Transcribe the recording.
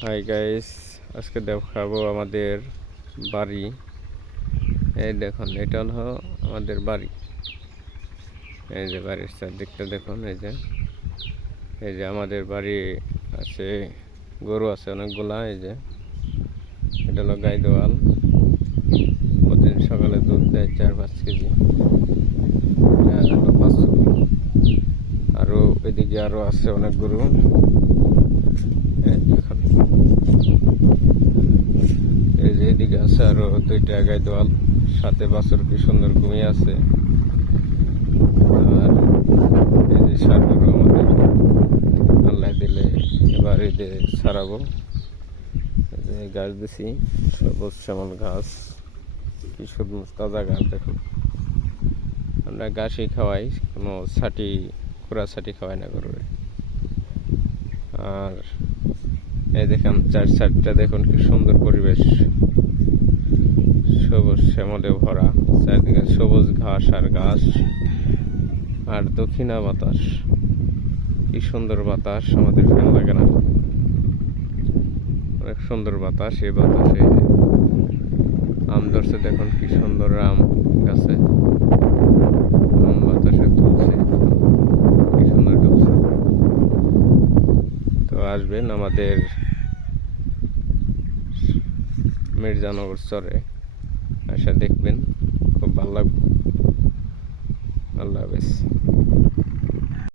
Hi guys, আজকে দেখাবো আমাদের বাড়ি। এই দেখুন, এটা হলো আমাদের বাড়ি। এই যে বাড়ির চারদিকটা দেখুন। এই যে আমাদের বাড়ি আছে, গরু আছে অনেকগুলা। এই যে এটা হলো গাই দোয়াল। প্রতিদিন সকালে দুধ দেয় 4-5 কেজি। আরো এদিকে আরো আছে অনেক গরু। দেখুন, এই যে এদিকে আছে আরো 2টা গাই দোয়াল, সাথে বাছুর কি সুন্দর ঘুমিয়ে আছে। আর এই যে সারগুলো আমাদের আল্লাহ দিলে এবার ঈদে ছাড়াবো। যে গাছ দিছি, সবুজ শ্যামল ঘাস, কি সুন্দর তাজা ঘাস। দেখুন, আমরা ঘাসই খাওয়াই, কোনো কুড়া ছাটি খাওয়াই না গরুরে। আর এই দেখুন, 4 সাইডটা দেখুন কি সুন্দর পরিবেশ, সবুজ শ্যামলে ভরা। চারদিকে সবুজ ঘাস আর ঘাস, আর দক্ষিণা বাতাস। কি সুন্দর বাতাস, আমাদের ফ্যান লাগে না, অনেক সুন্দর বাতাস। এই বাতাসে আম ধরছে, দেখুন কি সুন্দর আম গাছে আম বাতাসে তুলছে, কি সুন্দর তুলছে। তো আসবেন আমাদের মির্জানগর চরে, এসে দেখবেন, খুব ভালো লাগবে। আল্লাহ হাফেজ।